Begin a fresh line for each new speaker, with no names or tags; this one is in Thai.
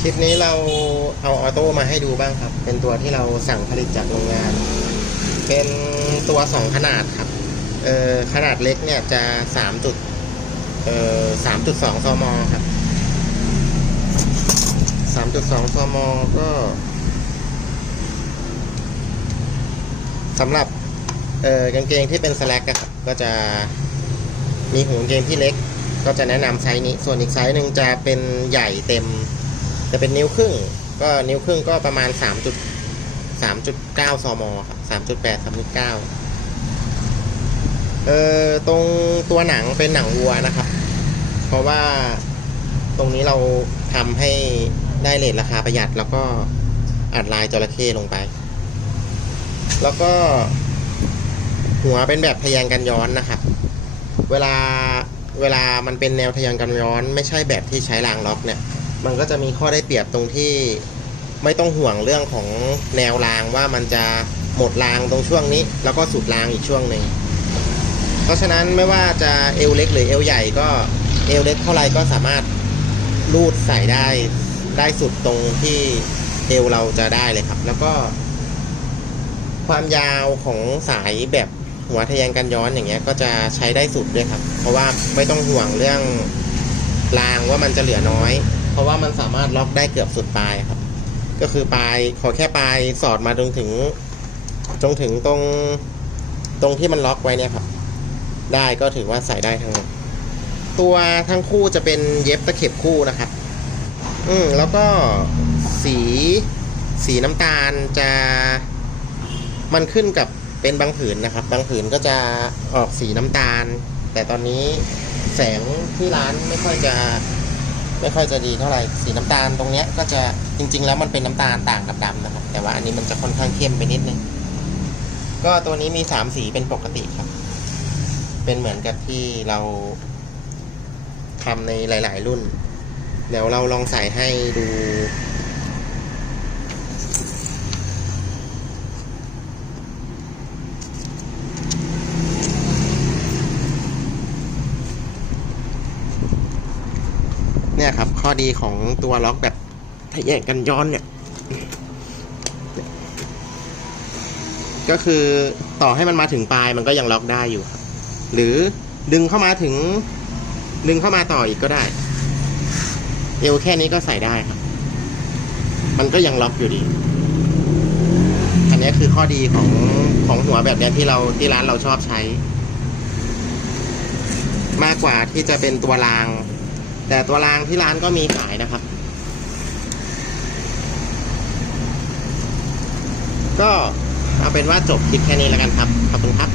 คลิปนี้เราเอาออโต้มาให้ดูบ้างครับ เป็นตัวที่เราสั่งผลิตจากโรงงาน เป็นตัวสองขนาดครับ เอ่อขนาดเล็กเนี่ยจะสามจุดเอ่อสามจุดสองซมครับสามจุดสองซมก็สำหรับเอ่อกางเกงที่เป็นสแลกครับก็จะมีหูกางเกงที่เล็ก ก็จะแนะนำไซส์นี้ ส่วนอีกไซส์หนึ่งจะเป็นใหญ่เต็ม จะเป็นนิ้วครึ่ง ก็นิ้วครึ่งก็ประมาณ 3 3.9ซมครับ3.8 3.9เอ่อตรงตัวหนังเป็นหนังวัวนะครับ เพราะว่าตรงนี้เราทำให้ได้เลทราคาประหยัด แล้วก็อัดลายจระเข้ลงไป แล้วก็หัวเป็นแบบทะแยงกันย้อนนะครับ เวลาเวลามันเป็นแนวทะแยงกันย้อน ไม่ใช่แบบที่ใช้รางล็อกเนี่ย มันก็จะมีข้อได้เปรียบตรงที่ไม่ต้องห่วงเรื่องของแนวรางว่ามันจะหมดรางตรงช่วงนี้ แล้วก็สุดรางอีกช่วงหนึ่งเพราะฉะนั้นไม่ว่าจะเอวเล็กหรือเอวใหญ่ก็เอวเล็กเท่าไรก็สามารถรูดใส่ได้ได้สุดตรงที่เอวเราจะได้เลยครับ แล้วก็ ความยาวของสายแบบหัวทะแยงกันย้อนอย่างเงี้ยก็จะใช้ได้สุดด้วยครับ เพราะว่าไม่ต้องห่วงเรื่องรางว่ามันจะเหลือน้อย เพราะว่ามันสามารถล็อกได้เกือบสุดปลายครับ ก็คือปลายขอแค่ปลายสอดมาจนถึงจนถึงตรงตรงที่มันล็อกไว้เนี่ยครับ ได้ก็ถือว่าใส่ได้ทั้งหมดตัวทั้งคู่จะเป็นเย็บตะเข็บคู่นะครับ อืมแล้วก็สีสีน้ำตาลจะมันขึ้นกับเป็นบางผืนนะครับ บางผืนก็จะออกสีน้ำตาล แต่ตอนนี้แสงที่ร้านไม่ค่อยจะ ไม่ค่อยจะดีเท่าไหร่สีน้ำตาลตรงเนี้ยก็จะจริง ๆ แล้วมันเป็นน้ำตาลต่างกับดำนะครับ แต่ว่าอันนี้มันจะค่อนข้างเข้มไปนิดนึง ก็ตัวนี้มีสามสีเป็นปกติครับ เป็นเหมือนกับที่เราทำในหลาย ๆ รุ่น เดี๋ยวเราลองใส่ให้ดู เนี่ยครับ ข้อดีของตัวล็อกแบบทะแยงกันย้อนเนี่ย ก็คือต่อให้มันมาถึงปลายมันก็ยังล็อกได้อยู่ครับ หรือดึงเข้ามาถึง ดึงเข้ามาต่ออีกก็ได้ เอวแค่นี้ก็ใส่ได้ครับ มันก็ยังล็อกอยู่ดี อันนี้คือข้อดีของของหัวแบบเนี้ยที่เราที่ร้านเราชอบใช้ มากกว่าที่จะเป็นตัวราง แต่ตัวรางที่ร้านก็มีขายนะครับ ก็เอาเป็นว่าจบคลิปแค่นี้แล้วกันครับ ขอบคุณครับ